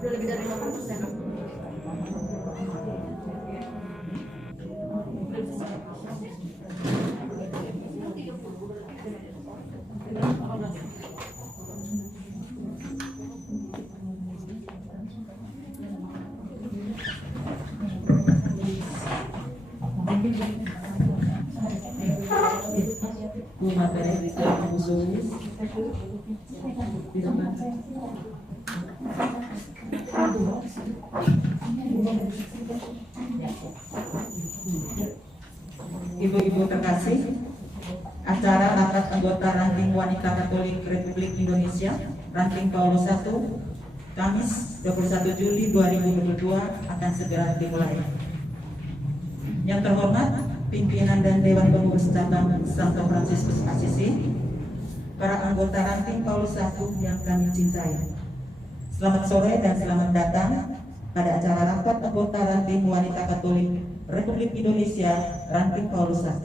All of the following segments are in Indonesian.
Udah lebih dari 8%. Materi bisa mengusulnya Ibu-ibu terkasih, acara rapat anggota ranting wanita Katolik Republik Indonesia ranting Paulus I Kamis 21 Juli 2022 akan segera dimulai. Yang terhormat pimpinan dan Dewan Pengurus Cabang Santo Fransiskus Asisi, para anggota ranting Paulus I yang kami cintai. Selamat sore dan selamat datang pada acara rapat anggota ranting wanita Katolik Republik Indonesia ranting Paulus I.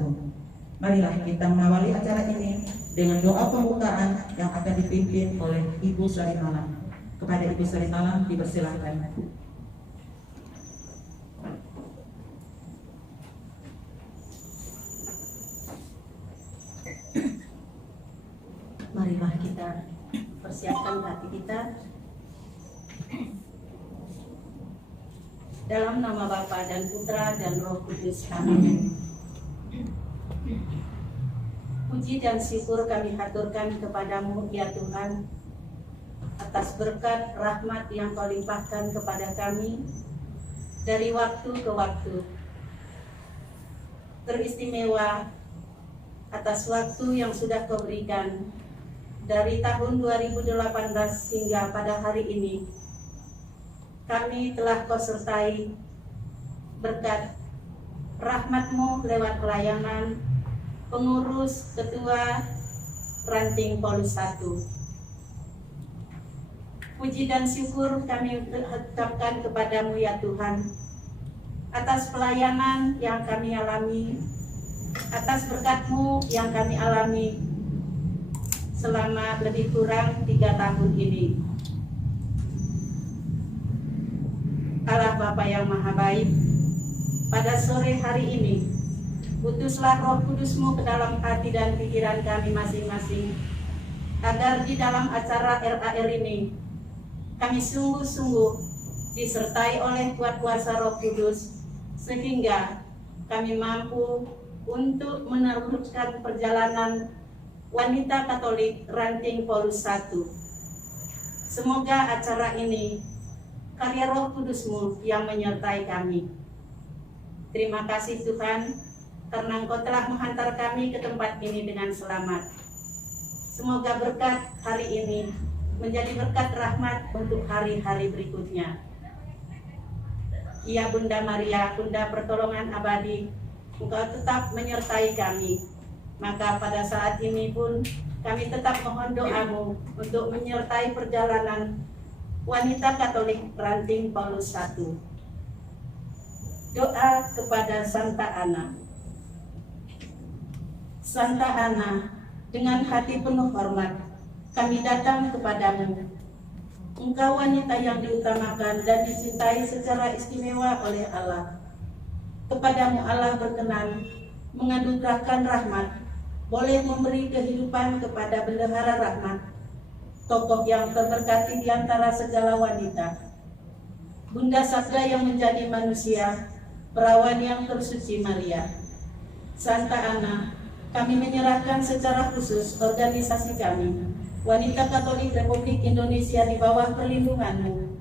Marilah kita mengawali acara ini dengan doa pembukaan yang akan dipimpin oleh Ibu Sari Malam. Kepada Ibu Sari Malam dipersilakan. Marilah kita persiapkan hati kita. Dalam nama Bapa dan Putra dan Roh Kudus. Amin. Puji dan syukur kami haturkan kepadamu ya Tuhan, atas berkat rahmat yang Kau limpahkan kepada kami dari waktu ke waktu. Teristimewa atas waktu yang sudah Kau berikan dari tahun 2018 hingga pada hari ini. Kami telah Kau sertai berkat rahmat-Mu lewat pelayanan pengurus ketua ranting Paulus I. Puji dan syukur kami ucapkan kepadamu ya Tuhan, atas pelayanan yang kami alami, atas berkat-Mu yang kami alami selama lebih kurang 3 tahun ini. Allah Bapa yang Maha Baik, pada sore hari ini, utuslah Roh Kudus-Mu ke dalam hati dan pikiran kami masing-masing, agar di dalam acara RAR ini, kami sungguh-sungguh disertai oleh kuat kuasa Roh Kudus, sehingga kami mampu untuk meneruskan perjalanan wanita Katolik Ranting Paulus I. Semoga acara ini karya Roh Kudus-Mu yang menyertai kami. Terima kasih Tuhan, karena Engkau telah menghantar kami ke tempat ini dengan selamat. Semoga berkat hari ini menjadi berkat rahmat untuk hari-hari berikutnya. Ya Bunda Maria, Bunda pertolongan abadi, Engkau tetap menyertai kami. Maka pada saat ini pun kami tetap mohon doa-Mu untuk menyertai perjalanan wanita Katolik Ranting Paulus I. Doa kepada Santa Ana. Santa Ana, dengan hati penuh hormat, kami datang kepadamu. Engkau wanita yang diutamakan dan dicintai secara istimewa oleh Allah. Kepadamu Allah berkenan menganugerahkan rahmat, boleh memberi kehidupan kepada bendahara rahmat, tokoh yang terberkati di antara segala wanita. Bunda Sabda yang menjadi manusia, perawan yang tersuci Maria. Santa Ana, kami menyerahkan secara khusus organisasi kami, Wanita Katolik Republik Indonesia di bawah perlindungan-Mu.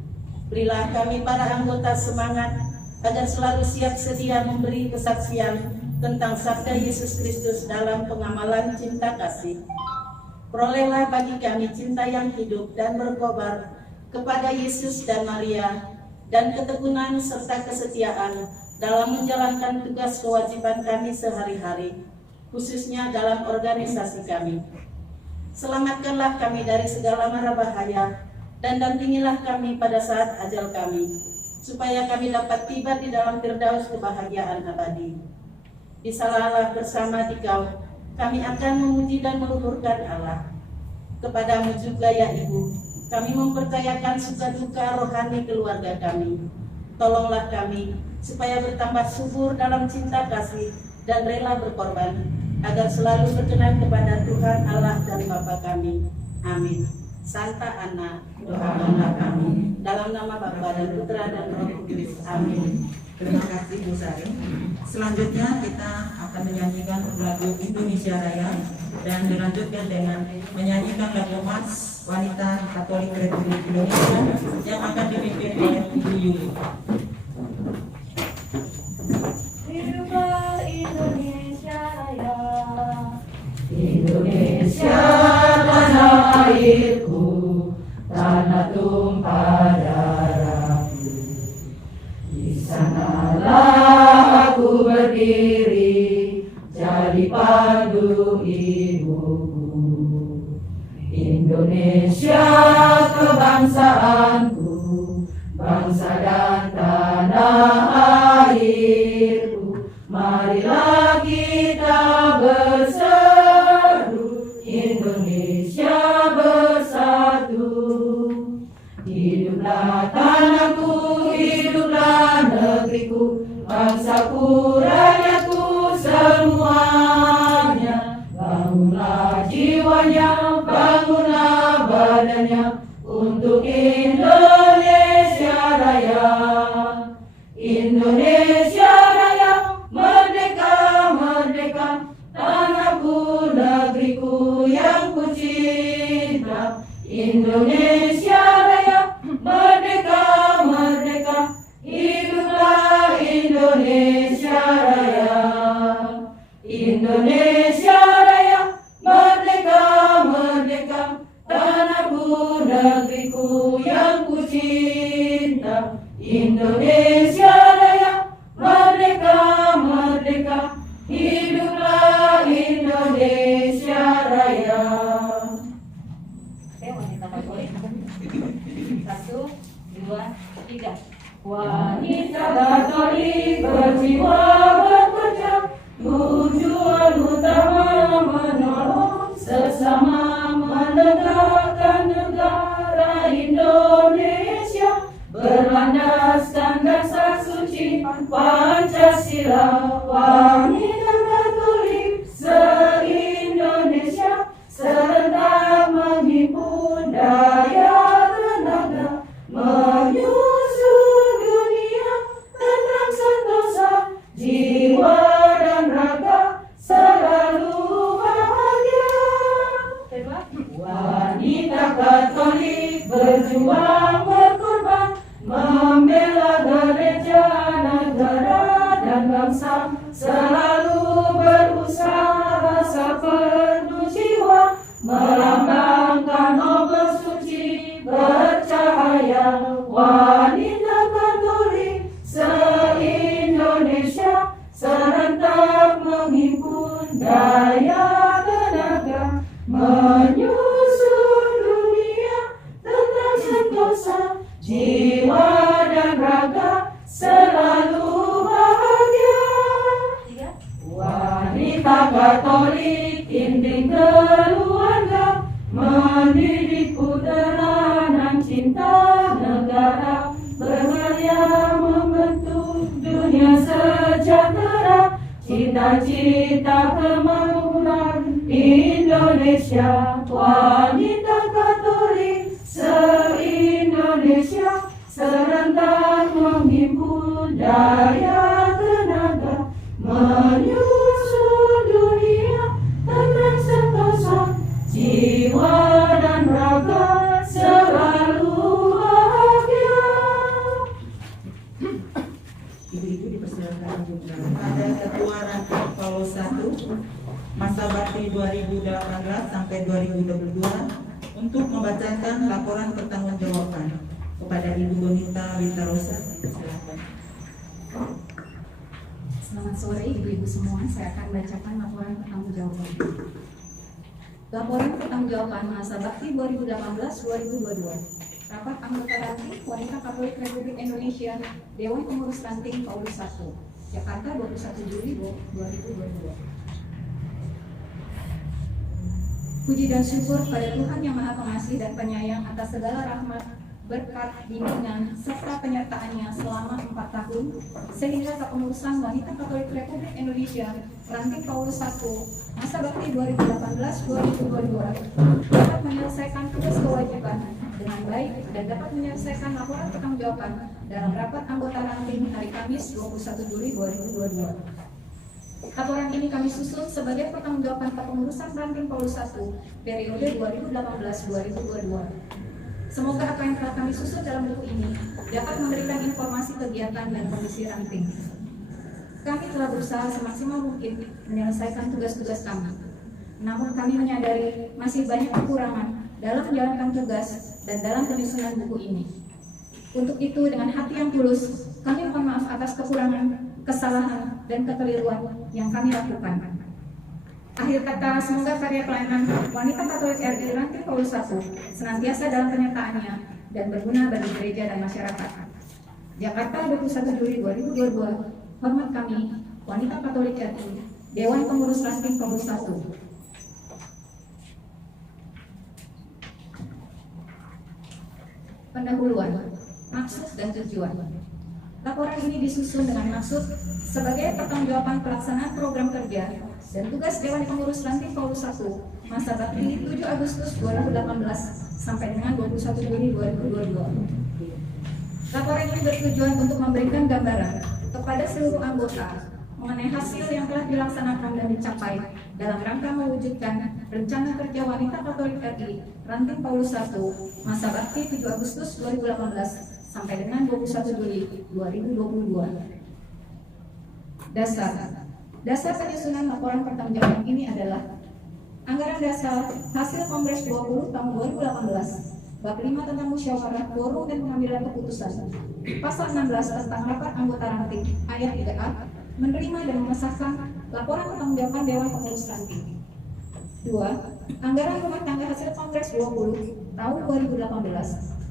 Berilah kami para anggota semangat agar selalu siap sedia memberi kesaksian tentang sabda Yesus Kristus dalam pengamalan cinta kasih. Perolehlah bagi kami cinta yang hidup dan berkobar kepada Yesus dan Maria, dan ketekunan serta kesetiaan dalam menjalankan tugas kewajiban kami sehari-hari, khususnya dalam organisasi kami. Selamatkanlah kami dari segala mara bahaya, dan dampingilah kami pada saat ajal kami, supaya kami dapat tiba di dalam firdaus kebahagiaan abadi. Disalahlah bersama Dikau, kami akan memuji dan meluhurkan Allah. Kepadamu juga ya Ibu, kami mempercayakan suka duka rohani keluarga kami. Tolonglah kami, supaya bertambah subur dalam cinta kasih dan rela berkorban, agar selalu berkenan kepada Tuhan Allah dan Bapa kami. Amin. Santa Ana, doakanlah kami. Dalam nama Bapa dan Putra dan Roh Kudus. Amin. Terima kasih Bu Sari. Selanjutnya kita akan menyanyikan lagu Indonesia Raya dan dilanjutkan dengan menyanyikan lagu Mas Wanita Katolik Republik Indonesia yang akan dipimpin oleh Ibu Yuli. Hiduplah Indonesia Raya. Indonesia tanah airku, tanah tumpah darahku. Di sanalah aku berdiri, jadi pandu ibuku. Indonesia kebangsaanku, bangsa dan tanah airku. Marilah kita berseru, Indonesia bersatu. Hiduplah tanahku, hiduplah negeriku, bangsaku, rakyatku semuanya. Bangunlah jiwanya, bangunlah badannya, untuk Indonesia Raya. Indonesia Raya, merdeka, merdeka, tanahku, negeriku yang ku cinta. Indonesia Raya, merdeka, merdeka, hiduplah Indonesia Raya. Indonesia Raya, merdeka, merdeka, tanahku, negeriku yang ku cinta. Indonesia Raya, merdeka, merdeka, hiduplah Indonesia Raya. Oke, wanita Katolik. 1, 2, 3. Wanita Katolik berjiwa berpercaya, tujuan utama menolong sesama, menegakkan negara Indonesia berlandaskan dasar suci Pancasila. Wanita Katolik se-Indonesia serentak menghimpun daya tenaga, menyusun berjuang berkorban, membela gereja, negara dan bangsa, selalu berusaha sepenuh jiwa, melambangkan obor suci bercahaya, wanita Katolik se-Indonesia serentak menghimpun daya tenaga, menyusun dunia tentang sentosa, jiwa dan raga selalu bahagia. Wanita Katolik inti keluarga, mendidik putra dan cinta negara, berkarya membentuk dunia sejahtera, cita-cita kemakmuran Indonesia. Wanita Katolik se-Indonesia serentak menghimpun daya tenaga, menyusun dunia tenang sentosa, jiwa dan raga selalu bahagia. Ibu-ibu dipersilakan juga kepada Ketua Ranting Paulus I masa bakti 2018 sampai 2022 untuk membacakan laporan pertanggungjawaban kepada Ibu Bonita Witarosa. Silakan. Selamat sore ibu-ibu semua, saya akan bacakan laporan pertanggungjawaban. Laporan pertanggungjawaban masa bakti 2018-2022. Rapat anggota ranting Wanita Katolik Republik Indonesia, Dewan Pengurus Ranting Paulus I, Jakarta 21 Juli 2022. Puji dan syukur pada Tuhan Yang Maha Pengasih dan Penyayang atas segala rahmat, berkat, bimbingan, serta penyertaannya selama 4 tahun, sehingga kepengurusan Wanita Katolik Republik Indonesia Ranting Paulus I masa bakti 2018-2022 dapat menyelesaikan tugas kewajiban dengan baik dan dapat menyelesaikan laporan pertanggungjawaban dalam rapat anggota ranting hari Kamis 21 Juli 2022. Laporan ini kami susun sebagai pertanggungjawaban kepengurusan ranting Paulus I periode 2018-2022. Semoga apa yang telah kami susun dalam buku ini dapat memberikan informasi kegiatan dan kondisi ranting. Kami telah berusaha semaksimal mungkin menyelesaikan tugas-tugas kami. Namun kami menyadari masih banyak kekurangan dalam menjalankan tugas dan dalam penyusunan buku ini. Untuk itu dengan hati yang tulus, kami mohon maaf atas kekurangan, kesalahan, dan kekeliruan yang kami lakukan. Akhir kata, semoga karya pelayanan Wanita Katolik RI Ranting Paulus I senantiasa dalam penyertaannya dan berguna bagi gereja dan masyarakat. Jakarta 21 Juli 2022. Hormat kami, Wanita Katolik RI, Dewan Pengurus Ranting Paulus I. Pendahuluan, maksud dan tujuan. Laporan ini disusun dengan maksud sebagai pertanggungjawaban pelaksanaan program kerja dan tugas Dewan Pengurus Ranting Paulus I masa bakti 7 Agustus 2018 sampai dengan 21 Juli 2022. Laporan ini bertujuan untuk memberikan gambaran kepada seluruh anggota mengenai hasil yang telah dilaksanakan dan dicapai dalam rangka mewujudkan rencana kerja Wanita Katolik RI Ranting Paulus I masa bakti 7 Agustus 2018 sampai dengan 21 Juli 2022. Dasar penyusunan laporan pertanggungjawaban ini adalah anggaran dasar hasil Kongres 20 tahun 2018, bab 5 tentang musyawarah, quorum dan pengambilan keputusan, pasal 16 tentang rapat anggota ranting, ayat 3A, menerima dan mengesahkan laporan pertanggungjawaban Dewan Pengurus Ranting. 2. Anggaran rumah tangga hasil Kongres 20 tahun 2018,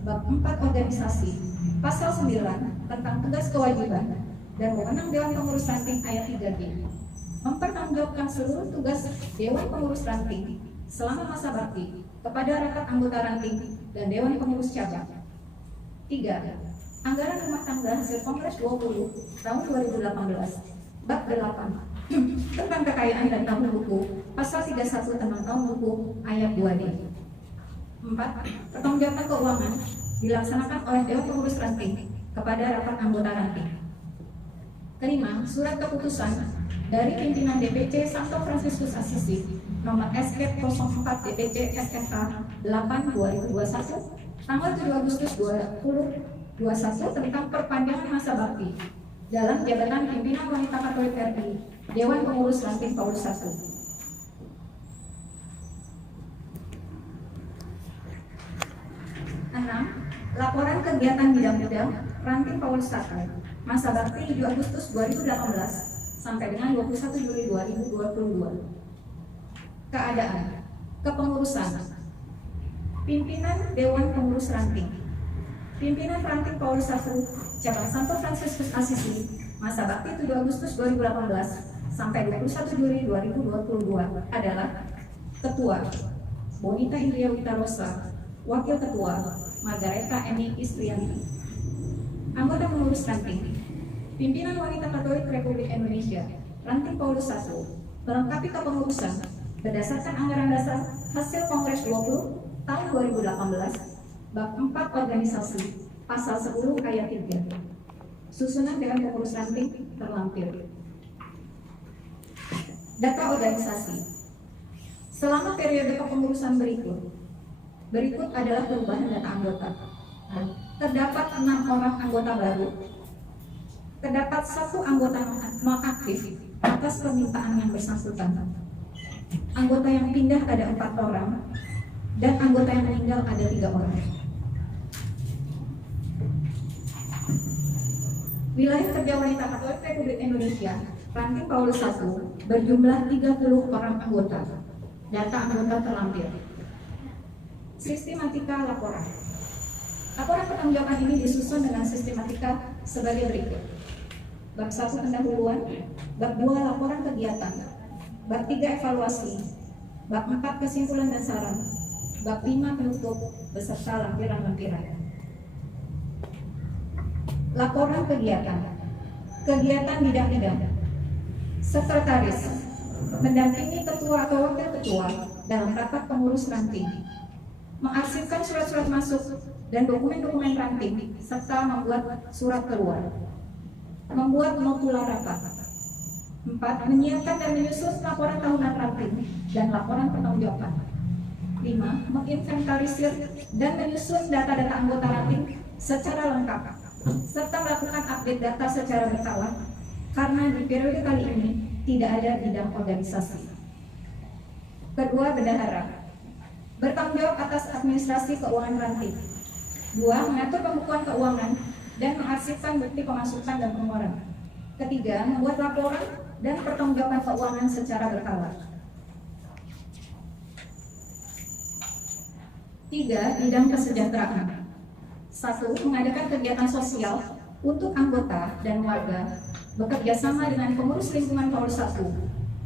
bab 4 organisasi, pasal 9 tentang tugas kewajiban dan wewenang Dewan Pengurus Ranting ayat 3G, mempertanggungjawabkan seluruh tugas Dewan Pengurus Ranting selama masa bakti kepada rapat anggota ranting dan Dewan Pengurus Cabang. 3. Anggaran rumah tangga hasil Kongres 20 tahun 2018, bab 8 tentang kekayaan dan tahun buku, pasal 31 tentang tahun buku ayat 2D. 4. Pertanggungjawaban keuangan dilaksanakan oleh Dewan Pengurus Ranting kepada rapat anggota ranting. 5. Surat keputusan dari pimpinan DPC Santo Fransiskus Assisi nomor SK 04 DPC SSA 8/2021 tanggal 7 Agustus 2021 tentang perpanjangan masa bakti dalam jabatan pimpinan wanita Katolik RI Dewan Pengurus Ranting Paulus I. 6. Laporan kegiatan bidang-bidang Ranting Paulus I masa bakti 7 Agustus 2018 sampai dengan 21 Juli 2022. Keadaan kepengurusan pimpinan Dewan Pengurus Ranting, pimpinan Ranting Paulus I cabang Santo Fransiskus Asisi masa bakti 7 Agustus 2018 sampai 21 Juli 2022 adalah Ketua Bonita Indria Witarosa, Wakil Ketua Margareta Emi Istrianti. Anggota Pengurus Ranting, pimpinan Wanita Katolik Republik Indonesia Ranting Paulus I melengkapi kepengurusan berdasarkan anggaran dasar hasil Kongres 20 tahun 2018 bab 4 organisasi pasal 10 ayat 3. Susunan Dewan Pengurus Ranting terlampir. Data organisasi selama periode kepengurusan berikut adalah perubahan data anggota. Terdapat 6 orang anggota baru. Terdapat 1 anggota non-aktif atas permintaan yang bersangkutan. Anggota yang pindah ada 4 orang dan anggota yang meninggal ada 3 orang. Wilayah kerja wanita Katolik Republik Indonesia Ranting Paulus I berjumlah 30 orang anggota. Data anggota terlampir. Sistematika laporan. Laporan pertanggungjawaban ini disusun dengan sistematika sebagai berikut. Bab 1 pendahuluan, bab 2 laporan kegiatan, bab 3 evaluasi, bab 4 kesimpulan dan saran, bab 5 penutup beserta lampiran-lampiran. Laporan kegiatan. Kegiatan bidang-bidang. Sekretaris mendampingi ketua atau wakil ketua dalam rapat pengurus ranting, mengarsipkan surat-surat masuk dan dokumen-dokumen ranting serta membuat surat keluar, membuat notula rapat. 4. Menyiapkan dan menyusun laporan tahunan ranting dan laporan pertanggungjawaban. 5. Menginventarisir dan menyusun data-data anggota ranting secara lengkap serta melakukan update data secara berkala karena di periode kali ini tidak ada bidang organisasi. Kedua, bendahara bertanggung jawab atas administrasi keuangan ranting. 2. Mengatur pembukuan keuangan dan mengarsipkan bukti pemasukan dan pengeluaran. Ketiga, membuat laporan dan pertanggungjawaban keuangan secara berkala. 3. Bidang kesejahteraan. 1. Mengadakan kegiatan sosial untuk anggota dan warga bekerja sama dengan pengurus lingkungan Paulus I,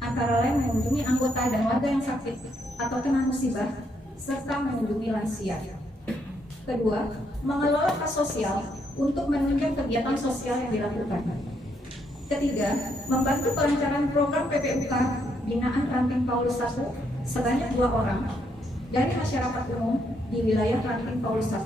antara lain mengunjungi anggota dan warga yang sakit atau kena musibah serta mengunjungi lansia. Kedua, mengelola kas sosial untuk menunjang kegiatan sosial yang dilakukan. Ketiga, membantu pelancaran program PPUK binaan Ranting Paulus I sebanyak 2 orang dari masyarakat umum di wilayah Ranting Paulus I.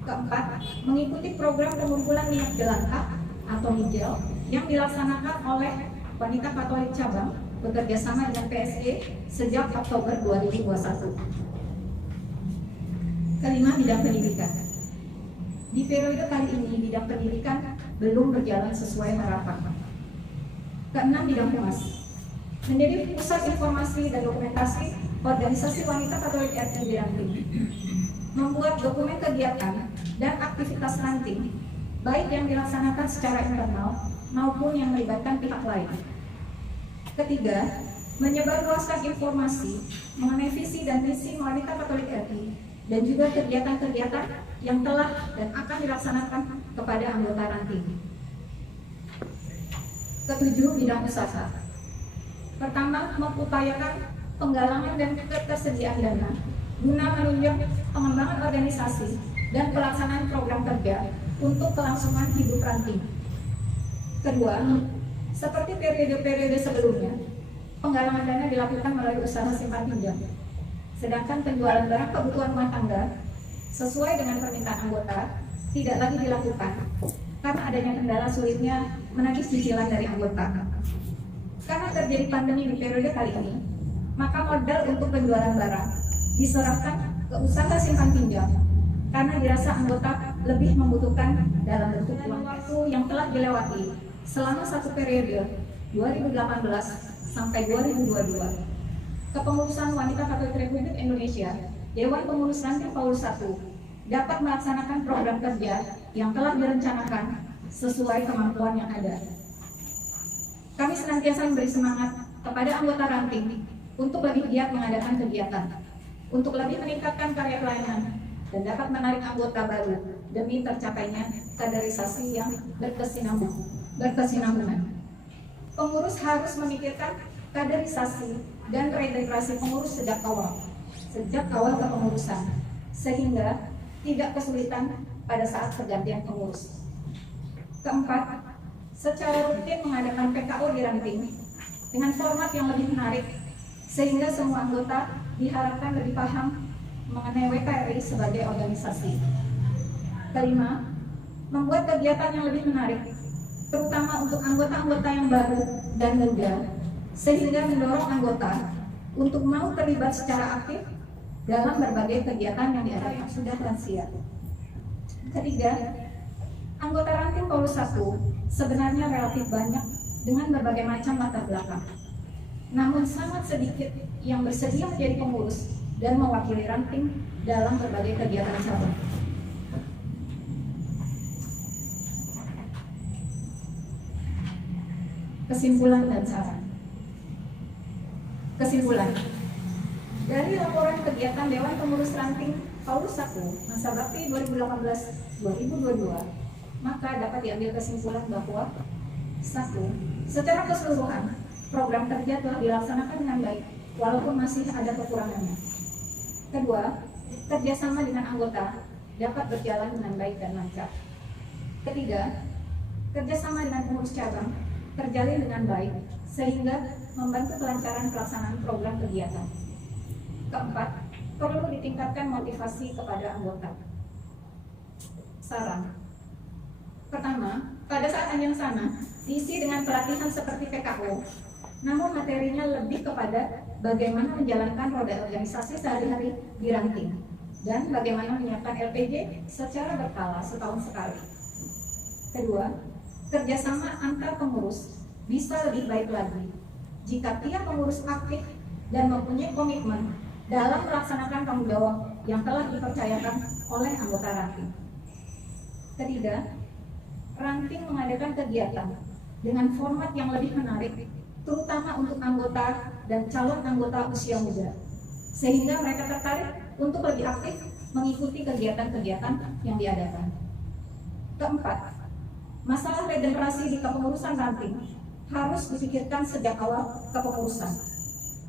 Keempat, mengikuti program pengumpulan minyak jelantah atau MIJEL yang dilaksanakan oleh Wanita Katolik Cabang bekerja sama dengan PSE sejak Oktober 2021. Kelima, bidang pendidikan. Di periode kali ini bidang pendidikan belum berjalan sesuai harapan. Keenam, bidang humas. Menjadi pusat informasi dan dokumentasi organisasi wanita Katolik RI di Ranting. Membuat dokumen kegiatan dan aktivitas ranting, baik yang dilaksanakan secara internal maupun yang melibatkan pihak lain. Ketiga, menyebarluaskan informasi mengenai visi dan misi wanita Katolik RI dan juga kegiatan-kegiatan yang telah dan akan dilaksanakan kepada anggota ranting. Ketujuh, bidang usaha. Pertama, mengupayakan penggalangan dan ketersediaan dana guna menunjang pengembangan organisasi dan pelaksanaan program kerja untuk kelangsungan hidup ranting. Kedua, seperti periode-periode sebelumnya, penggalangan dana dilakukan melalui usaha simpan pinjam. Sedangkan penjualan barang kebutuhan rumah tangga sesuai dengan permintaan anggota tidak lagi dilakukan karena adanya kendala sulitnya menagih cicilan dari anggota. Karena terjadi pandemi di periode kali ini, maka modal untuk penjualan barang diserahkan ke usaha simpan pinjam karena dirasa anggota lebih membutuhkan dalam bentuk uang waktu yang telah dilewati selama satu periode 2018 sampai 2022. Kepengurusan Wanita Katolik Republik Indonesia, Dewan Pengurus Ranting Paulus I dapat melaksanakan program kerja yang telah direncanakan sesuai kemampuan yang ada. Kami senantiasa memberi semangat kepada anggota ranting untuk lebih giat mengadakan kegiatan, untuk lebih meningkatkan karya pelayanan, dan dapat menarik anggota baru demi tercapainya kaderisasi yang berkesinambungan. Pengurus harus memikirkan kaderisasi dan reintegrasi pengurus sejak awal kepengurusan, sehingga tidak kesulitan pada saat pergantian pengurus. Keempat, secara rutin mengadakan PKO di ranting dengan format yang lebih menarik, sehingga semua anggota diharapkan lebih paham mengenai WKRI sebagai organisasi. Kelima, membuat kegiatan yang lebih menarik, terutama untuk anggota-anggota yang baru dan muda, sehingga mendorong anggota untuk mau terlibat secara aktif dalam berbagai kegiatan yang diadakan sudah lansia. Ketiga, anggota ranting Paulus I sebenarnya relatif banyak dengan berbagai macam latar belakang, namun sangat sedikit yang bersedia menjadi pengurus dan mewakili ranting dalam berbagai kegiatan cabang. Kesimpulan dan saran. Kesimpulan. Dari laporan kegiatan Dewan Pengurus Ranting Paulus I masa bakti 2018-2022, maka dapat diambil kesimpulan bahwa 1. Secara keseluruhan, program kerja telah dilaksanakan dengan baik, walaupun masih ada kekurangannya. 2. Kerjasama dengan anggota dapat berjalan dengan baik dan lancar. 3. Kerjasama dengan pengurus cabang terjalin dengan baik, sehingga membantu kelancaran pelaksanaan program kegiatan. 4. Perlu ditingkatkan motivasi kepada anggota. Saran. Pertama, pada saat yang sana, diisi dengan pelatihan seperti PKO, namun materinya lebih kepada bagaimana menjalankan roda organisasi sehari-hari di ranting, dan bagaimana menyiapkan LPJ secara berkala setahun sekali. Kedua, kerjasama antar pengurus bisa lebih baik lagi jika tiap pengurus aktif dan mempunyai komitmen dalam melaksanakan tanggung jawab yang telah dipercayakan oleh anggota ranting. Ketiga, ranting mengadakan kegiatan dengan format yang lebih menarik, terutama untuk anggota dan calon anggota usia muda, sehingga mereka tertarik untuk lebih aktif mengikuti kegiatan-kegiatan yang diadakan. Keempat, masalah regenerasi di kepengurusan ranting harus dipikirkan sejak awal kepengurusan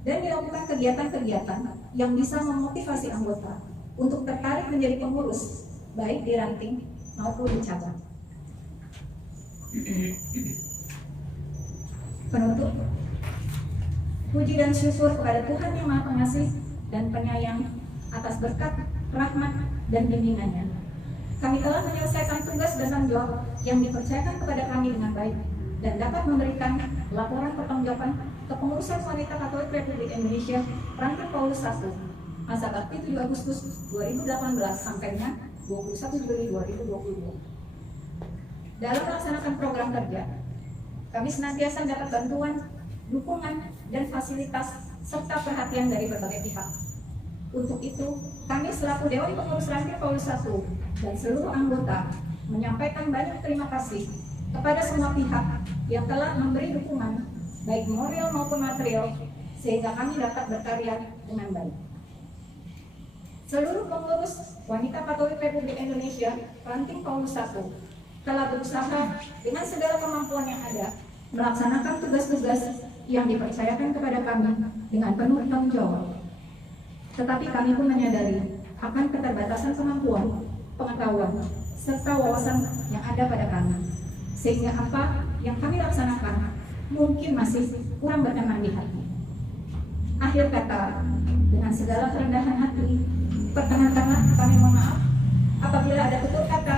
dan dilakukan kegiatan-kegiatan yang bisa memotivasi anggota untuk tertarik menjadi pengurus, baik di ranting maupun di cabang. Penutup, puji dan syukur kepada Tuhan Yang Maha Pengasih dan Penyayang atas berkat, rahmat, dan bimbingannya. Kami telah menyelesaikan tugas dan tanggung jawab yang dipercayakan kepada kami dengan baik dan dapat memberikan laporan pertanggungjawaban Kepengurusan Wanita Katolik Republik Indonesia Ranting Paulus I masa bakti 7 Agustus 2018 sampainya 21 Juli 2022. Dalam melaksanakan program kerja, kami senantiasa mendapat bantuan, dukungan, dan fasilitas serta perhatian dari berbagai pihak. Untuk itu, kami selaku Dewan Pengurus Ranting Paulus I dan seluruh anggota menyampaikan banyak terima kasih kepada semua pihak yang telah memberi dukungan, baik moral maupun material, sehingga kami dapat berkarya dengan baik. Seluruh pengurus Wanita Katolik Republik Indonesia Ranting Paulus I telah berusaha dengan segala kemampuan yang ada melaksanakan tugas-tugas yang dipercayakan kepada kami dengan penuh tanggung jawab. Tetapi kami pun menyadari akan keterbatasan kemampuan, pengetahuan, serta wawasan yang ada pada kami, sehingga apa yang kami laksanakan mungkin masih kurang berkenan di hati. Akhir kata, dengan segala kerendahan hati, pertengahan kami mohon maaf apabila ada tutur kata,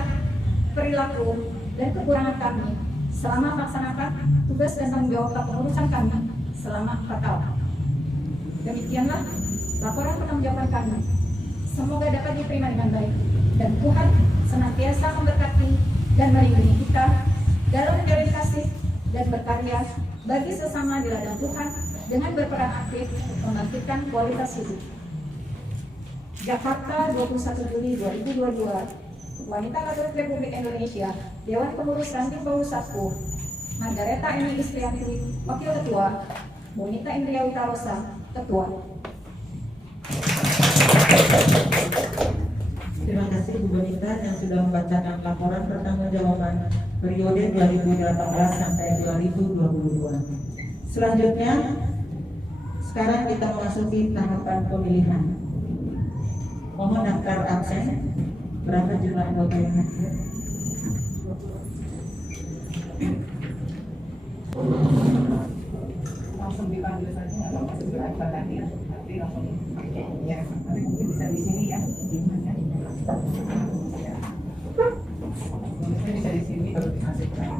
perilaku, dan kekurangan kami selama melaksanakan tugas dan tanggung jawab kepengurusan kami selama 4 tahun. Demikianlah laporan pertanggungjawaban kami. semoga dapat diterima dengan baik, dan Tuhan senantiasa memberkati dan melindungi kita dalam menjalin kasih dan berkarya bagi sesama di ladang Tuhan dengan berperan aktif membangkitkan kualitas hidup. Jakarta, 21 Juli 2022. Wanita Katolik Republik Indonesia, Dewan Pengurus Ranting Paulus I, Margareta Eni Istrianti, Wakil Ketua, Bonita Indria Witarosa, Ketua. Terima kasih Bu Bonita yang sudah membacakan laporan pertanggungjawaban periode 2018 sampai 2022. Selanjutnya, sekarang kita memasuki tahapan pemilihan. Mohon daftar absen. Berapa jumlah anggota yang hadir? Langsung dipanggil saja, nggak apa-apa segera tadi nanti langsung ya, nanti mungkin bisa di sini ya, mungkin bisa di sini baru dikasih tahu.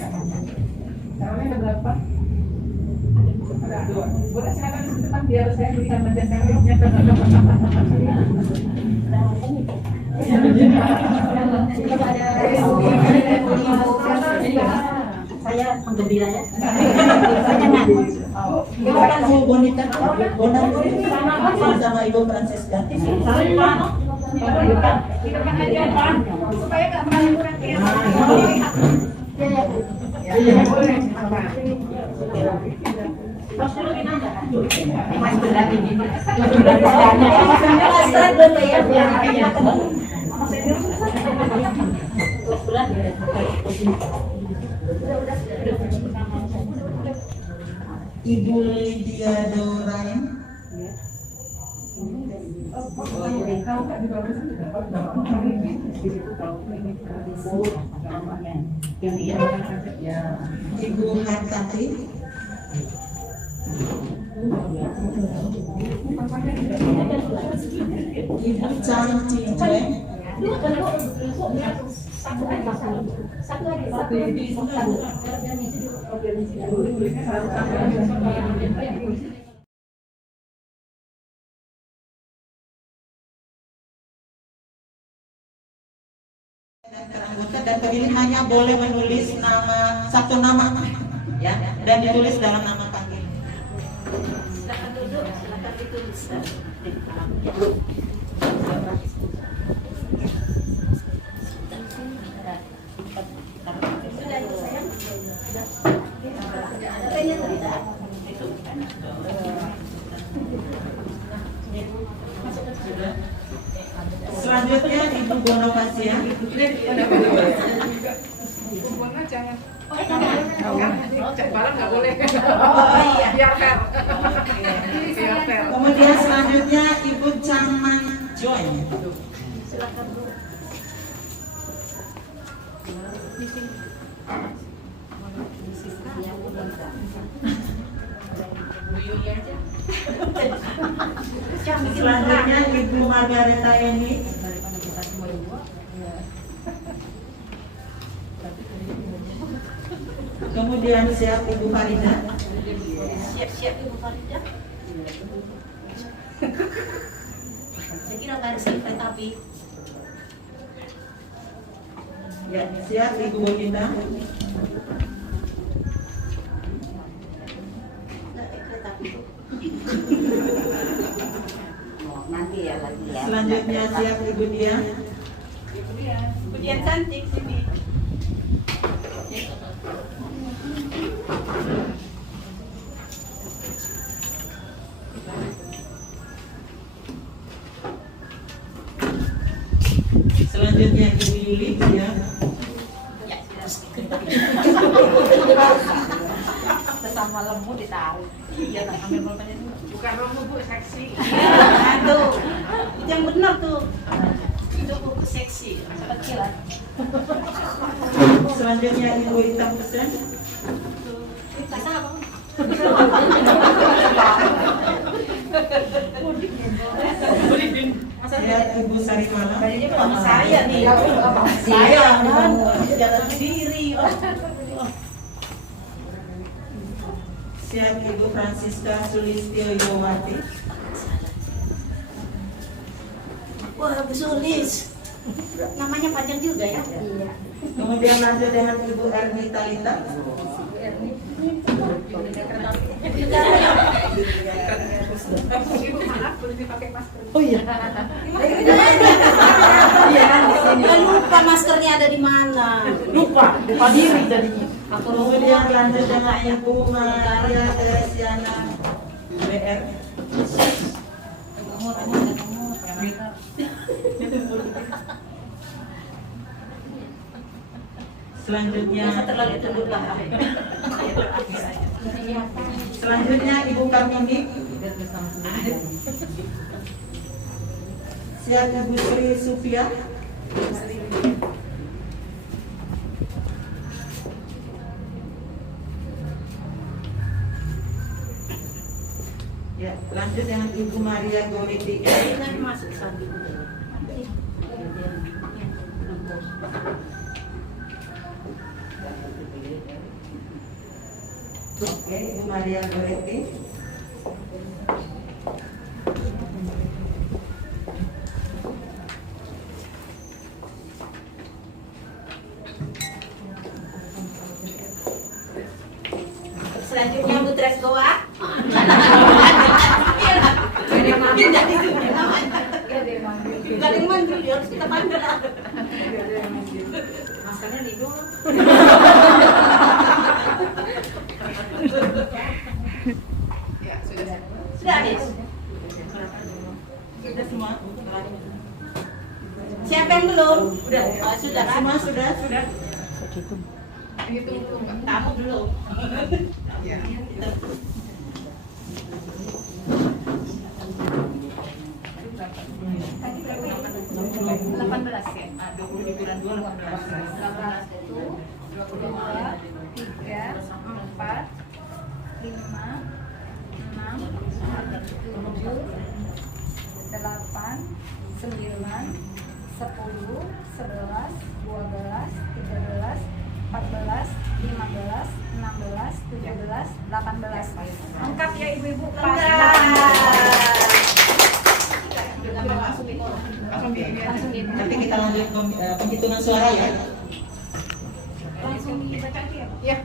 Ya, calonnya ada berapa? Ada 2. Boleh silakan di depan biar saya bisa mendengarnya. Saya penggembira ya. Silakan Bu Bonita, Bonang sama Ibu Francisca. Supaya nggak terlalu kurang Ibu Lydia Dorain. Ibu Hartati. Ibu Chang Cingceng. Anggota dan pemilih hanya boleh menulis satu nama ya, dan ditulis dalam nama panggilan. Silakan duduk, silakan ditulis. Selanjutnya Ibu Bonovasia. Barang nggak boleh. Biar fair. Biar fair. Kemudian selanjutnya Ibu Changman Joy. Silakan Bu. Selanjutnya Ibu Margareta Eni. Kemudian siap Ibu Farida. Siap-siap Ibu Farida. Saya kira nggak ada kereta api. Ya, siap Ibu Bonita. Nggak ada kereta api. Nanti ya lagi ya. Selanjutnya siap Ibu Dia. Bu Dian cantik sini. Selanjutnya Ibu Yuli ya. Ya, sudah. Sesama lembu ditaruh. Iya, tak ambil bolpennya dulu. Bukan romo Bu, seksi. Aduh, itu yang benar tuh. Itu buku seksi, kecil lah. Selanjutnya Ibu Hitam Pesen. Bisa apa? Siap Ibu Sari Malam. Saya nih. Saya kan jalan sendiri. Siap Ibu Francisca Sulistyo Yowati. Wah, Bu Sulis. Namanya panjang juga ya? Iya. Kemudian lanjut dengan Ibu Erni Talita. Ibu maaf, boleh dipakai masker. Oh iya. Lupa maskernya ada di mana. Lupa diri jadinya. Kemudian lanjut dengan Ibu Maria Teresiana BR. Selanjutnya Ibu Karmini. Siap Ibu Sri Sufia. Ya, lanjut dengan Ibu Maria Goriti. Ini masuk sambil. Oke, Ibu Maria Goriti. Selanjutnya Bu Tresgoa. Gak ada yang manggil, dia harus kita panggil. Maskernya di dulu. Ya, sudah. Sudah habis. Sudah semua? Siapa yang belum? Sudah. Oh, sudah kan? Semua sudah. Hitung dulu nggak? Kamu dulu. Ya. Lengkap ya ibu-ibu. Nanti kita lanjut penghitungan suara ya. Langsung dibaca aja ya. Ya.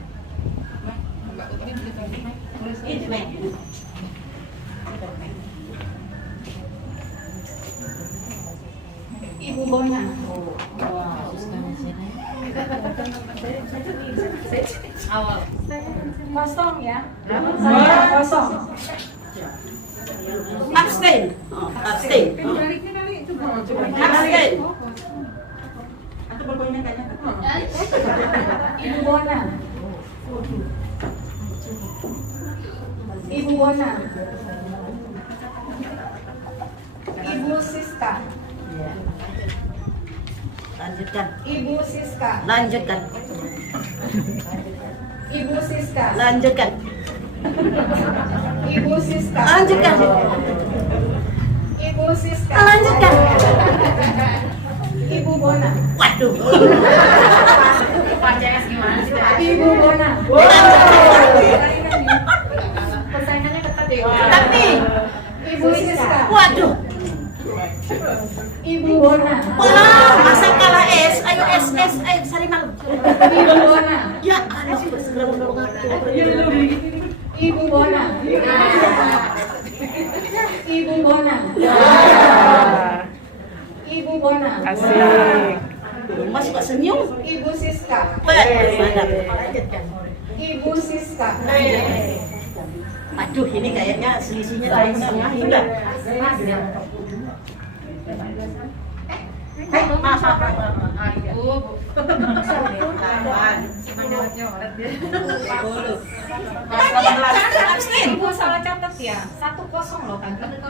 Mbak Utmi boleh Ini baik. Ibu Bona. Awal. Kosong ya. Saya kosong. Abstain. Oh, abstain. Abstain. Atau pokoknya kayaknya. Ibu Bona. Ibu Bona. Ibu Siska. Lanjutkan. Ibu Siska. Lanjutkan. Ibu Siska. Lanjutkan. Ibu Siska. Lanjutkan. Ibu Siska. Lanjutkan. Ibu Bona. Waduh. Ibu Bona. Persaingannya ketat ya. Tapi, Ibu Siska. waduh. Ibu Bona. Wah, masa kalah S? Ayo S, ayo sari malam. Ibu Bona. Ya, ada sih Ibu Bona. Ibu Bona. Ibu Bona. masih kok senyum. Ibu Siska. Mantap. Lanjutkan. Ibu Siska. Aduh, ini kayaknya selisihnya lain setengah sudah. Ibu salah catat ya. 1-0 loh kan. 1-0.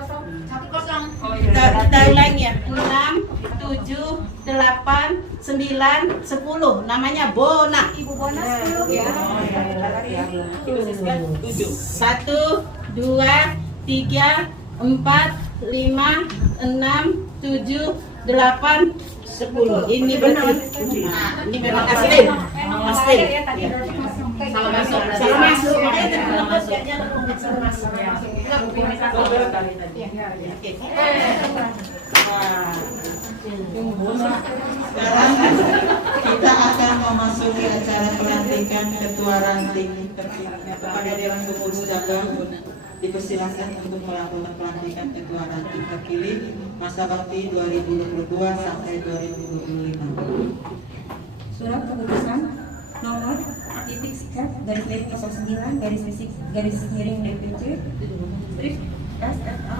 Kita ulangi ya. 6, 7, 8, 9, 10. Namanya Bona. Ibu Bona 10 ya. 1, 2, 3, 4, 5, 6, 7, 8, 10. Ini benar. Nah, ini memang asli. Memang Asli. ya tadi. Oke. Salah masuk. Salah masuk. Makanya tadi telepon kayaknya salah masuk. Sekarang kita akan memasuki acara pelantikan ketua ranting terpilih. Kepada Dewan Pengurus Cabang dipersilakan untuk melakukan pelantikan ketua ranting terpilih masa bakti 2022 sampai 2025. Surat keputusan nomor titik F garis miring 09 garis miring DPC strip SFA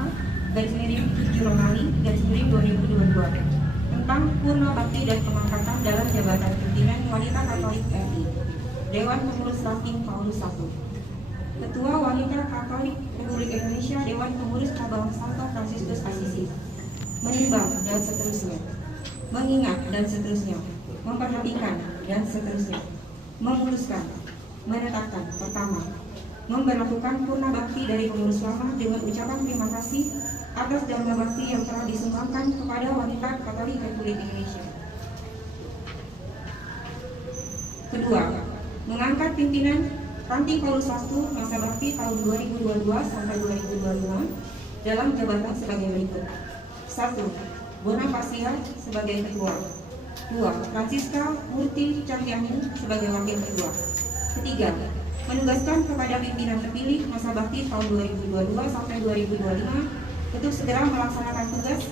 garis miring 7 Romawi garis miring 2022 tentang purna bakti dan pengangkatan dalam jabatan pimpinan wanita Katolik RI Dewan Pengurus Ranting Paulus I. Ketua Wanita Katolik Republik Indonesia Dewan Pengurus Cabang Santo Fransiskus Asisi menimbang dan seterusnya, mengingat dan seterusnya, memperhatikan dan seterusnya, memutuskan, menetapkan. Pertama, memberlakukan purna bakti dari pengurus lama dengan ucapan terima kasih atas dharma bakti yang telah disumbangkan kepada wanita Katolik Republik Indonesia. Kedua, mengangkat pimpinan Ranting Paulus I masa bakti tahun 2022 sampai 2025 dalam jabatan sebagai berikut. 1. Bonapasia sebagai ketua. 2. Francisca Murti Cahyani sebagai wakil ketua. Ketiga, menugaskan kepada pimpinan terpilih masa bakti tahun 2022 sampai 2025 untuk segera melaksanakan tugas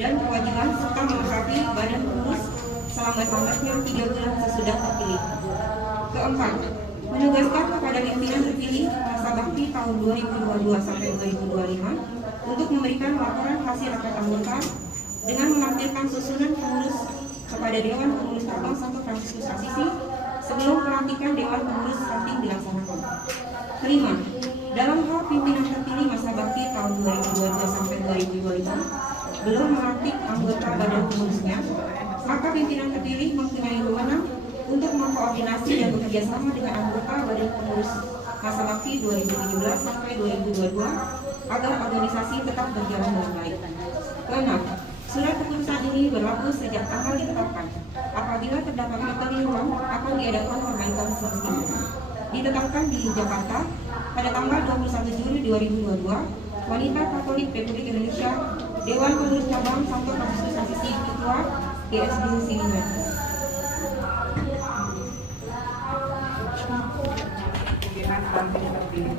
dan kewajiban serta melengkapi badan pengurus selambat-lambatnya 3 bulan sesudah terpilih. Keempat, menugaskan kepada pimpinan terpilih masa bakti tahun 2022 sampai 2025 untuk memberikan laporan hasil rapat anggota dengan melampirkan susunan pengurus kepada Dewan Pengurus Cabang Santo Fransiskus Asisi sebelum pelantikan Dewan Pengurus Ranting dilaksanakan. Kelima, dalam hal pimpinan terpilih masa bakti tahun 2022 sampai 2025 belum melantik anggota badan pengurusnya, maka pimpinan terpilih mempunyai wewenang untuk mengkoordinasi dan bekerjasama dengan anggota badan pengurus masa bakti 2017 sampai 2022 agar organisasi tetap berjalan dengan baik. Keenam, surat keputusan ini berlaku sejak tanggal ditetapkan. Apabila terdapat kekeliruan, akan diadakan perbaikan semestinya. Ditetapkan di Jakarta pada tanggal 21 Juli 2022, Wanita Katolik Republik Indonesia, Dewan Pengurus Cabang Santo Fransiskus Asisi, Ketua GSD Siliwangi. Pimpinan ranting terpilih.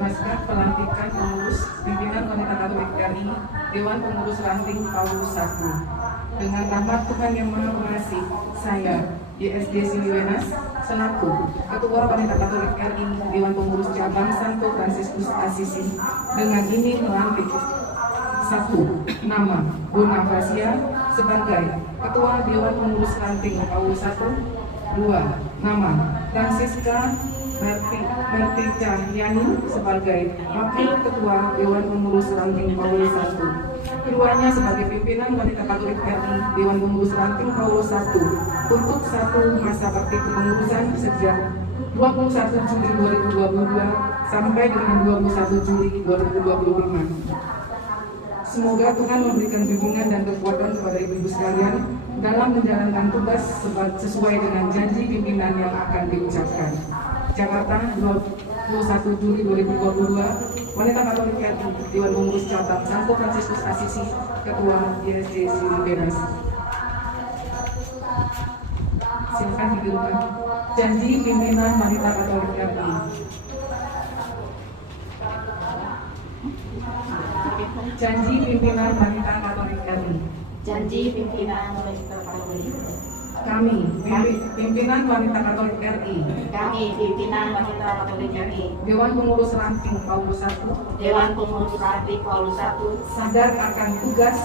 Naskah pelantikan pengurus pimpinan wanita Katolik RI Dewan Pengurus Ranting Paulus I. Dengan rahmat Tuhan Yang Maha Pengasih, saya YSD Siliwenas selaku Ketua Wanita Katolik RI Dewan Pengurus Cabang Santo Fransiskus Asisi dengan ini melantik 1. Nama Bonapasia sebagai Ketua Dewan Pengurus Ranting Paulus I. 2. Nama Francisca Murti Cahyani sebagai Wakil Ketua Dewan Pengurus Ranting Paulus I. Keduanya sebagai pimpinan wanita Katolik RI Dewan Pengurus Ranting Paulus I untuk satu masa bakti kepengurusan sejak 21 Juli 2022 sampai dengan 21 Juli 2025. Semoga Tuhan memberikan bimbingan dan kekuatan kepada ibu-ibu sekalian dalam menjalankan tugas sesuai dengan janji pimpinan yang akan diucapkan. Jakarta, 21 Juli 2022, Wanita Katolik RI Dewan Pengurus Cabang Santo Fransiskus Asisi, Ketua YSD Siliwenas. Silakan didudukkan. Janji pimpinan Wanita Katolik RI. Janji pimpinan Wanita Katolik RI. Janji pimpinan wanita Katolik. Kami, pimpinan Wanita Katolik RI. Kami pimpinan wanita Katolik RI. Dewan Pengurus Ranting Paulus I. Dewan Pengurus Ranting Paulus I. Sadar akan tugas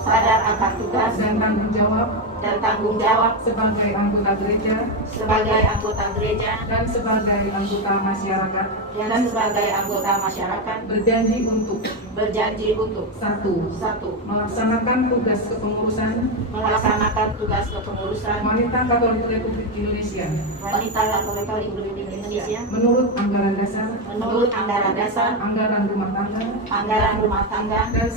Sadar akan tugas dan tanggung jawab dan tanggung jawab sebagai anggota gereja sebagai anggota gereja dan sebagai anggota masyarakat, dan sebagai anggota masyarakat, berjanji untuk satu, melaksanakan tugas kepengurusan melaksanakan tugas kepengurusan Wanita Katolik Republik Indonesia wanita Katolik Republik Indonesia menurut anggaran dasar, anggaran rumah tangga, dan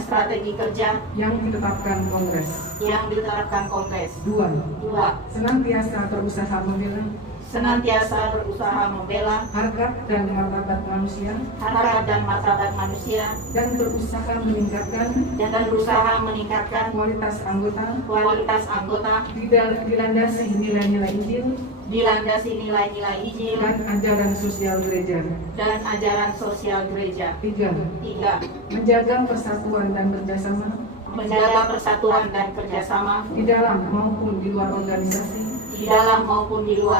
strategi kerja yang ditetapkan Kongres. 2. Senantiasa berusaha membela harkat dan martabat manusia dan berusaha meningkatkan kualitas anggota dilandasi nilai-nilai Injil dan ajaran sosial gereja. 3. 3. Menjaga persatuan dan kerjasama di dalam maupun di luar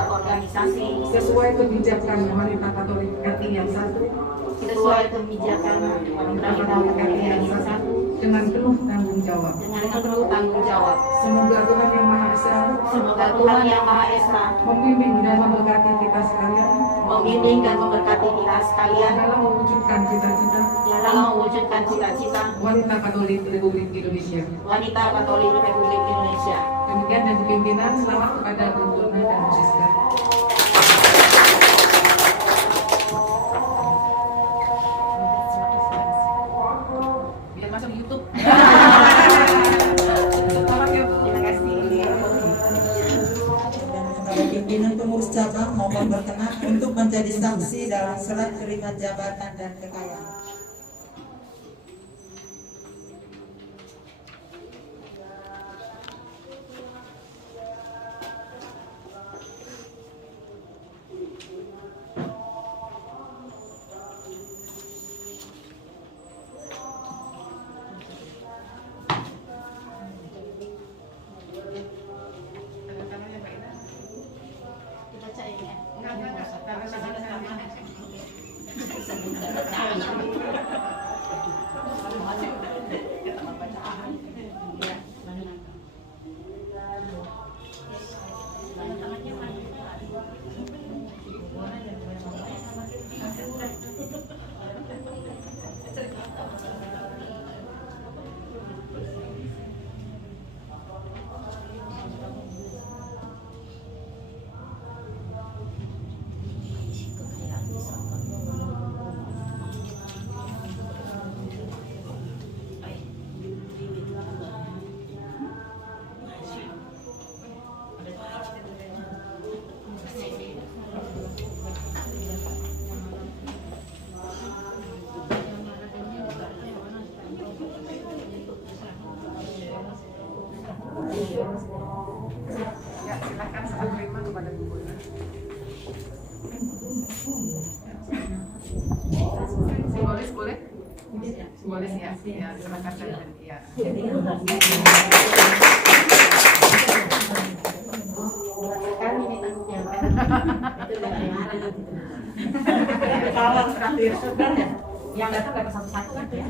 organisasi sesuai kebijakan Wanita Katolik RI yang 1 dengan penuh tanggung jawab. Semoga Tuhan Yang Maha Esa membimbing dan memberkati kita sekalian dalam mewujudkan cita-cita Wanita Katolik Republik Indonesia. Demikian dan pimpinan, selamat kepada Gubernur dan Sister. Biar masuk YouTube. Selamat ya Bu. Terima kasih. Dan kepada pimpinan pengurus cabang mohon berkenan untuk menjadi saksi dalam serah terima jabatan dan kekayaan. Ya, silakan serah terima kepada Gubernur. Simbolis boleh? Simbolis ya. Ya, terima kasih. Ya. Yang datang nggak satu-satu kan ya.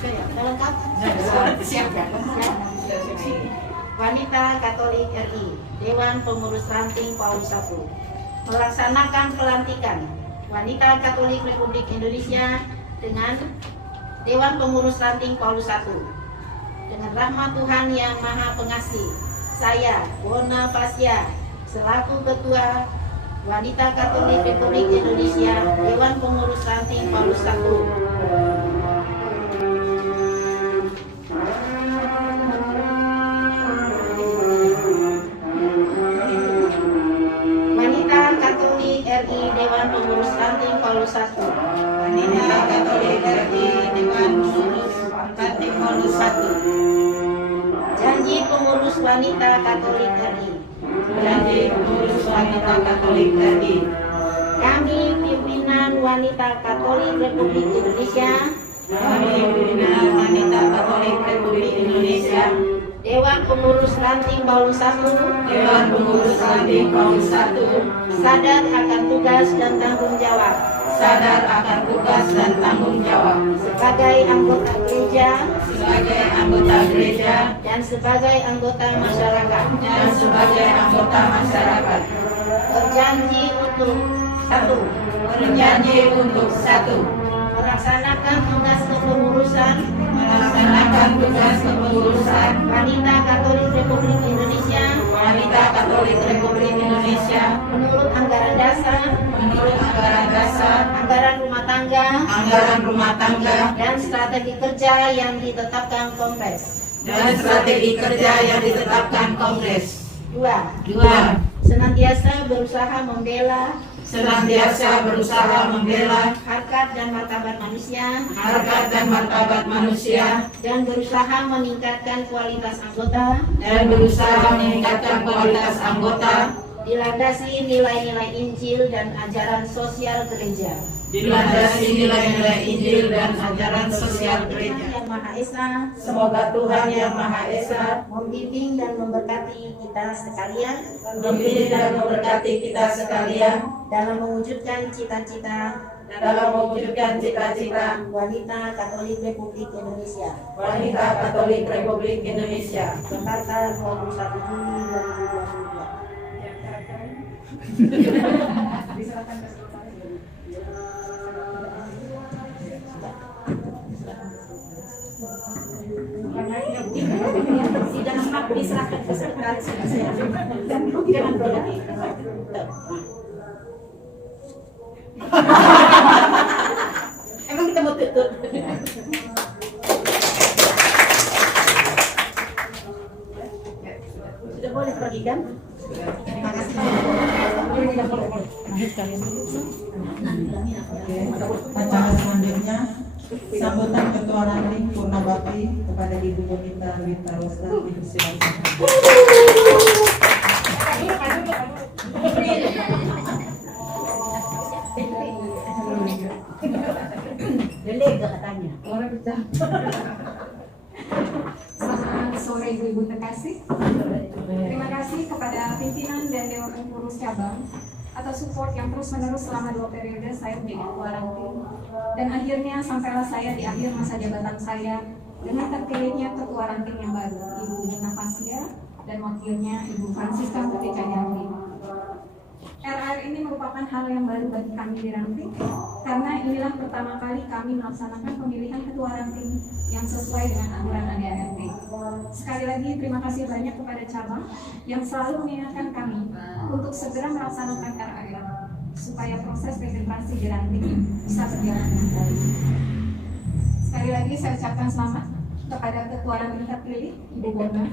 Sudah lengkap? Siapkan. Wanita Katolik RI, Dewan Pengurus Ranting Paulus I, melaksanakan pelantikan Wanita Katolik Republik Indonesia dengan Dewan Pengurus Ranting Paulus I. Dengan rahmat Tuhan Yang Maha Pengasih, saya Bona Fasya selaku Ketua Wanita Katolik Republik Indonesia Dewan Pengurus Ranting Paulus I. Wanita Katolik RI Dewan Pengurus Ranting Paulus I. Wanita Katolik RI Dewan Pengurus Ranting Paulus I. Janji pengurus Wanita Katolik RI. Janji pengurus Wanita Katolik RI. Kami pimpinan Wanita Katolik Republik Indonesia. Kami pimpinan Wanita Katolik Republik Indonesia. Dewan Pengurus Ranting Paulus I. Dewan Pengurus Ranting Paulus I. Sadar akan tugas dan tanggung jawab. Sadar akan tugas dan tanggung jawab Sebagai anggota gereja. sebagai anggota gereja Dan sebagai anggota masyarakat. dan sebagai anggota masyarakat. Berjanji untuk satu. Berjanji untuk satu. Melaksanakan tugas kepengurusan. Melaksanakan tugas kepengurusan Wanita Katolik Republik Indonesia. Wanita Katolik Republik Indonesia Menurut anggaran dasar. menurut anggaran dasar, Anggaran rumah tangga. anggaran rumah tangga, Dan strategi kerja yang ditetapkan Kongres. dan strategi kerja yang ditetapkan Kongres. 2. 2. Senantiasa berusaha membela Senantiasa berusaha membela harkat dan martabat manusia harkat dan martabat manusia dan berusaha meningkatkan kualitas anggota dan berusaha meningkatkan kualitas anggota dilandasi nilai-nilai Injil dan ajaran sosial gereja. dilandasi nilai-nilai Injil dan ajaran sosial gereja. Yang Maha Esa Semoga Tuhan Yang Maha Esa membimbing dan memberkati kita sekalian membimbing dan memberkati kita sekalian dalam mewujudkan cita-cita dalam mewujudkan cita-cita Wanita Katolik Republik Indonesia. Wanita Katolik Republik Indonesia. Jakarta 21 Juli 2022. Sidang hak diserahkan ke sekretaris saya. Jangan grogi. Emang kita mau tutup? Sudah boleh pergi kan? Terima kasih. Acara selanjutnya sambutan Ketua Ranting Purnabakti kepada Ibu Bonita Wita Rosati. Silakan. Delega katanya. Selamat sore Ibu-Ibu terkasih. Terima kasih kepada pimpinan dan Dewan Pengurus Cabang atas support yang terus-menerus selama 2 periode saya menjadi Ketua Ranting. Dan akhirnya sampailah saya di akhir masa jabatan saya dengan terpilihnya Ketua Ranting yang baru, Ibu Bona Fasya, dan wakilnya Ibu Francisca Putri Cahyati. RR ini merupakan hal yang baru bagi kami di Ranting, karena inilah pertama kali kami melaksanakan pemilihan Ketua Ranting yang sesuai dengan aturan ADART. Sekali lagi terima kasih banyak kepada cabang yang selalu mengingatkan kami untuk segera melaksanakan RR supaya proses regenerasi di Ranting bisa berjalan dengan baik. Sekali lagi saya ucapkan selamat kepada Ketua Ranting terpilih Ibu Bona.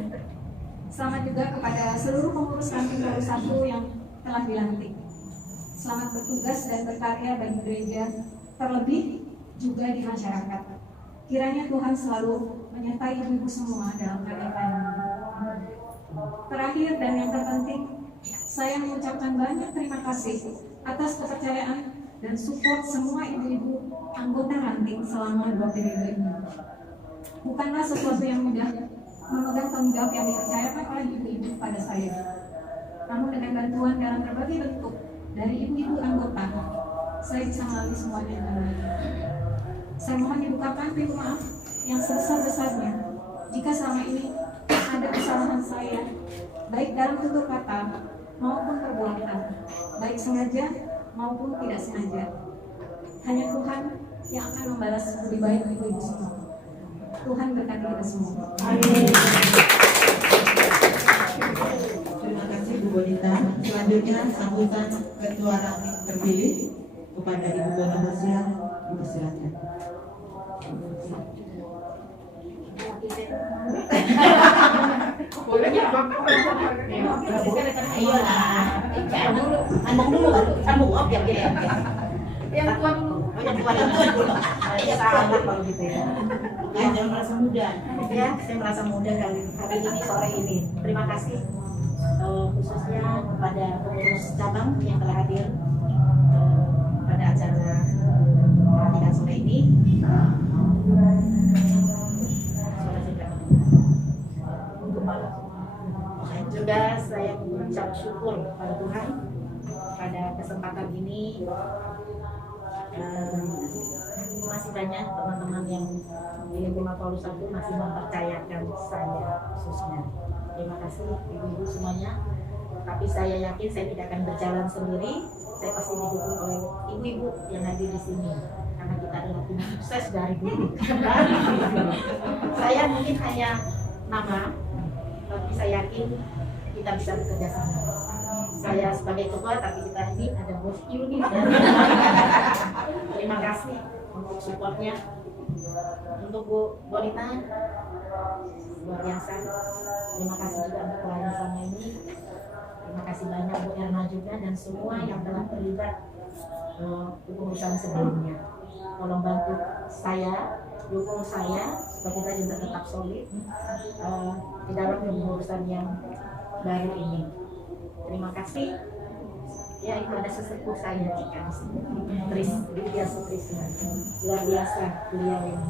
Selamat juga kepada seluruh pengurus Ranting Paulus I yang telah dilantik. Selamat bertugas dan berkarya bagi gereja, terlebih juga di masyarakat. Kiranya Tuhan selalu menyertai ibu-ibu semua dalam karya kami. Terakhir dan yang terpenting, saya mengucapkan banyak terima kasih atas kepercayaan dan support semua ibu-ibu anggota Ranting selama 2 periode ini. Bukanlah sesuatu yang mudah memegang tanggung jawab yang dipercayakan oleh ibu-ibu pada saya. Namun dengan bantuan dalam berbagai bentuk dari ibu-ibu anggota, saya bisa melalui semuanya dengan baik. Saya mohon dibukakan pintu maaf yang sebesar-besarnya jika selama ini ada kesalahan saya, baik dalam tutur kata maupun perbuatan, baik sengaja maupun tidak sengaja. Hanya Tuhan yang akan membalas lebih baik ibu-ibu semua. Tuhan berkati kita semua. Amin. Terima kasih Bu Bonita. Selanjutnya sambutan Ketua Ranting terpilih kepada Ibu Bona Hosian. Dipersilakan. Boleh ya, Bapak? Sambung dulu, sambung oke. Yang tua dulu. Yang tua dulu. Ya salah kalau gitu ya. Jangan merasa muda. Ya, saya merasa muda hari ini sore ini. Terima kasih khususnya kepada pengurus cabang yang telah hadir pada acara pelantikan sore ini. Juga saya mengucap syukur pada Tuhan pada kesempatan ini. Masih banyak teman-teman yang di lingkungan Paulus 1 masih mempercayakan saya khususnya. Terima kasih ibu-ibu semuanya. Tapi saya yakin saya tidak akan berjalan sendiri. Saya pasti didukung oleh ibu-ibu yang hadir di sini. Karena kita adalah tim sukses dari dulu. Saya mungkin hanya nama, tapi saya yakin kita bisa bekerja sama. Saya sebagai ketua, tapi kita ini ada bos Yuni. Terima kasih untuk supportnya. Untuk Bu Bonita, luar biasa. Terima kasih juga untuk pelayan selama ini. Terima kasih banyak Bu Erna juga dan semua yang telah terlibat pengurusan sebelumnya. Tolong bantu saya, dukung saya supaya kita juga tetap solid di dalam pengurusan yang baru ini. Terima kasih. Ya, itu ada sesepuh saya kan, Widya Sutrisna. Luar biasa beliau ini.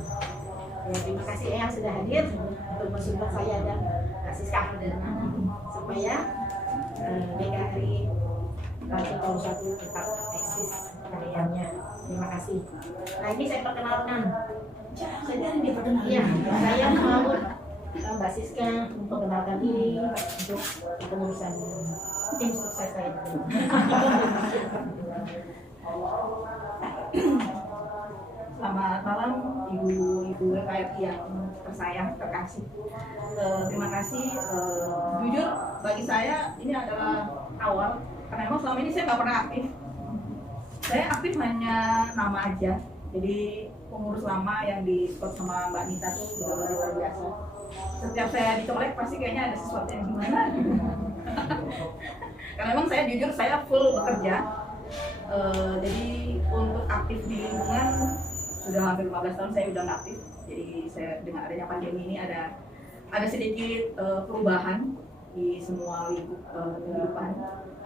Ya, terima kasih yang sudah hadir untuk mensupport saya dan kasih kabar supaya BKRI Ranting Paulus 1 tetap eksis karyanya. Terima kasih. Nah, ini saya perkenalkan. Iya, saya mau Mbak Siska memperkenalkan diri untuk pengurusan tim sukses saya. Selamat malam ibu-ibu RKRI yang tersayang, terkasih. Terima kasih. Jujur bagi saya ini adalah awal, karena memang selama ini saya nggak pernah aktif. Saya aktif hanya nama aja. Jadi pengurus lama yang di spot sama Mbak Nita tuh benar-benar luar biasa. Setiap saya dicolek pasti kayaknya ada sesuatu yang gimana. Karena memang saya jujur saya full bekerja. Jadi untuk aktif di lingkungan sudah hampir 15 tahun saya udah nggak aktif. Jadi saya dengan adanya pandemi ini ada sedikit perubahan di semua lingkup kehidupan.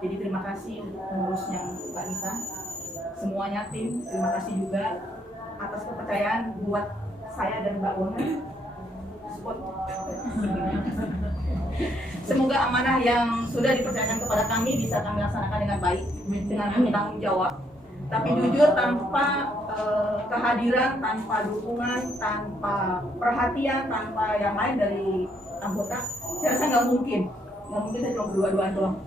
Jadi terima kasih untuk pengurusnya Mbak Nita, semuanya tim. Terima kasih juga atas kepercayaan buat saya dan Mbak Bona. Semoga amanah yang sudah dipercayakan kepada kami bisa kami laksanakan dengan baik, dengan tanggung jawab. Tapi jujur tanpa kehadiran, tanpa dukungan, tanpa perhatian, tanpa yang lain dari anggota, saya rasa nggak mungkin saya cuma berdua-duaan doang.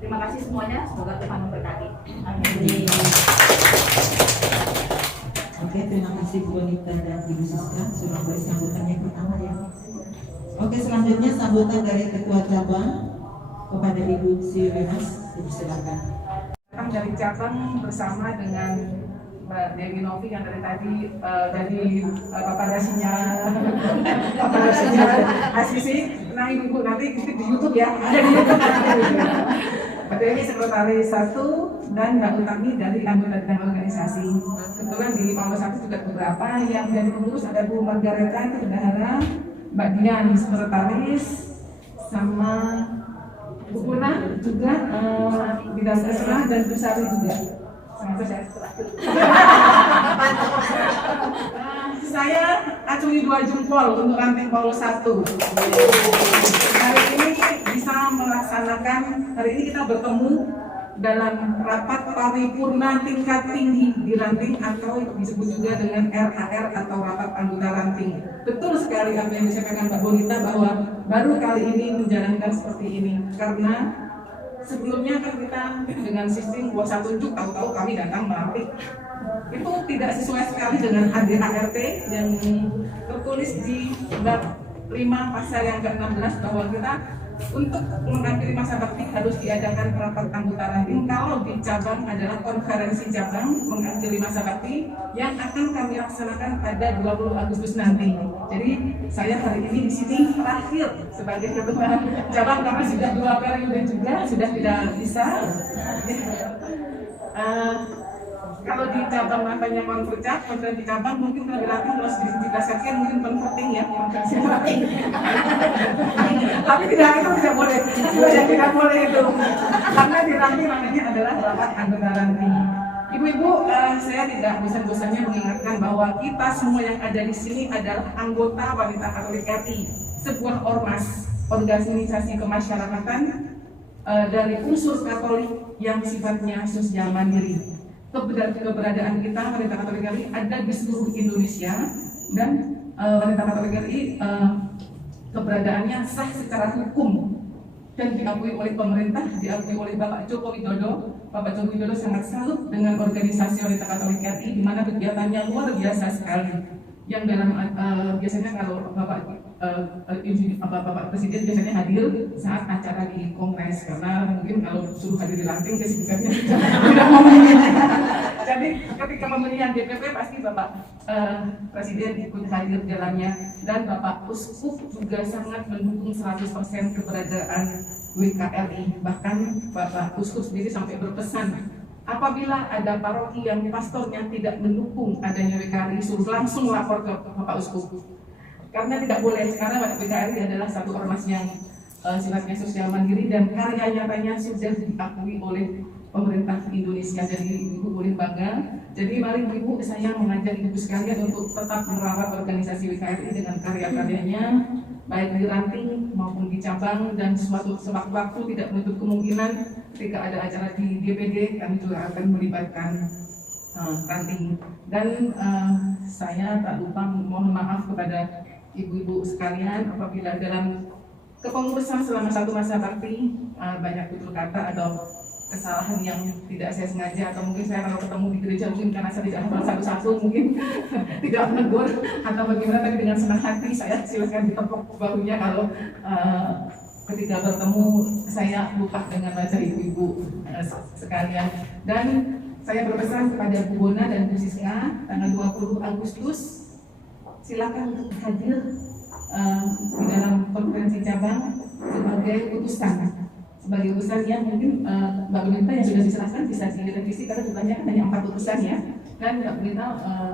Terima kasih semuanya, semoga Tuhan memberkati. Amin. Oke, terima kasih Bu Bonita dan Ibu Siska sudah beri sambutan yang pertama ya. Oke, selanjutnya sambutan dari Ketua Cabang kepada Ibu Sirinas. Silakan. Dari cabang bersama dengan Mbak Dewi Novi yang dari tadi dari paparasinya Asisi. Nah, ibu nanti di YouTube ya, ada di YouTube. Mbak Dewi sekretaris 1 dan Mbak Utami dari anggota bidang organisasi. Kebetulan di Paulus 1 juga beberapa yang jadi pengurus, ada Bu Margareta itu bendahara, Mbak Dian sekretaris, sama Bu Puna juga bidang kesehatan dan Bu Sari juga. Saya acungi 2 jempol untuk Ranting Paulus 1. Hari ini bisa melaksanakan, hari ini kita bertemu dalam rapat paripurna tingkat tinggi di ranting atau disebut juga dengan RAR atau rapat anggota ranting. Betul sekali apa yang disampaikan Mbak Bonita bahwa baru kali ini menjalankan seperti ini, karena sebelumnya kan kita dengan sistem kuasa tunjuk, tahu-tahu kami datang melantik. Itu tidak sesuai sekali dengan ADART yang tertulis di bab 5 pasal yang ke-16 bahwa kita untuk mengakhiri masa bakti harus diadakan rapat anggota ranting. Kalau di cabang adalah konferensi cabang mengakhiri masa bakti yang akan kami laksanakan pada 20 Agustus nanti. Jadi saya hari ini di sini terakhir sebagai ketua cabang karena sudah 2 periode juga sudah tidak bisa. Kalau di cabang makanya konferensi cabang mungkin lebih lanjut kalau dijelaskan mungkin penting ya konferensi penting. Tapi tidak boleh, tidak boleh itu karena di ranting namanya adalah rapat anggota ranting. Ibu-ibu, saya tidak bosan-bosannya mengingatkan bahwa kita semua yang ada di sini adalah anggota Wanita Katolik RI, sebuah ormas, organisasi kemasyarakatan dari unsur Katolik yang sifatnya sosial mandiri. Keberadaan kita Wanita Katolik RI ada di seluruh Indonesia dan Wanita Katolik RI keberadaannya sah secara hukum dan diakui oleh pemerintah, diakui oleh Bapak Joko Widodo. Bapak Joko Widodo sangat salut dengan organisasi Wanita Katolik RI di mana kegiatannya luar biasa sekali. Yang dalam biasanya kalau Bapak Presiden biasanya hadir saat acara di Kongres, karena mungkin kalau suruh hadir di ranting kesibukannya tidak mungkin. Jadi ketika pemilihan DPP pasti Bapak Presiden ikut hadir di dalamnya, dan Bapak Uskup juga sangat mendukung 100% keberadaan WKRI. Bahkan Bapak Uskup sendiri sampai berpesan, apabila ada paroki yang pastornya tidak mendukung adanya WKRI, suruh langsung lapor ke Bapak Uskup. Karena tidak boleh, karena WKRI adalah satu ormas yang sifatnya sosial mandiri dan karya nyatanya sudah diakui oleh pemerintah Indonesia. Jadi ibu boleh bangga. Jadi mari ibu, saya mengajak ibu sekalian untuk tetap merawat organisasi WKRI dengan karya-karyanya, baik di ranting maupun di cabang, dan sewaktu-waktu tidak menutup kemungkinan ketika ada acara di DPD kami juga akan melibatkan ranting. Dan saya tak lupa mohon maaf kepada ibu-ibu sekalian apabila dalam kepengurusan selama 1 masa bakti banyak tutur kata atau kesalahan yang tidak saya sengaja, atau mungkin saya kalau ketemu di gereja mungkin karena saya tidak hafal satu-satu mungkin tidak menegur atau bagaimana, tapi dengan senang hati saya silakan ditepuk bahunya kalau ketika bertemu saya lupa dengan wajah ibu-ibu sekalian. Dan saya berpesan kepada Bu Bona dan Bu Siska tanggal 20 Agustus silakan untuk hadir di dalam konferensi cabang sebagai utusan yang mungkin Mbak Bonita yang sudah diserahkan bisa direvisi karena jumlahnya kan hanya 4 utusan ya, dan Mbak Bonita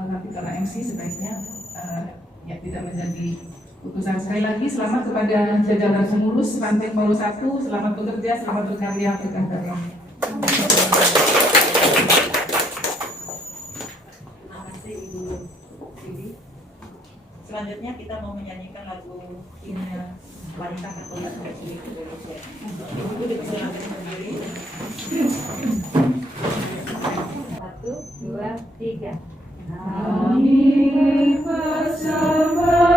nanti karena MC sebaiknya ya tidak menjadi utusan. Sekali lagi selamat kepada jajaran pengurus ranting Paulus 1, selamat bekerja, selamat berkarya. Terima kasih Ibu Sidi. Selanjutnya kita mau menyanyikan lagu himne Wanita Katolik Republik Indonesia. Ibu dipersilakan berdiri. 1, 2, 3. Kami bersama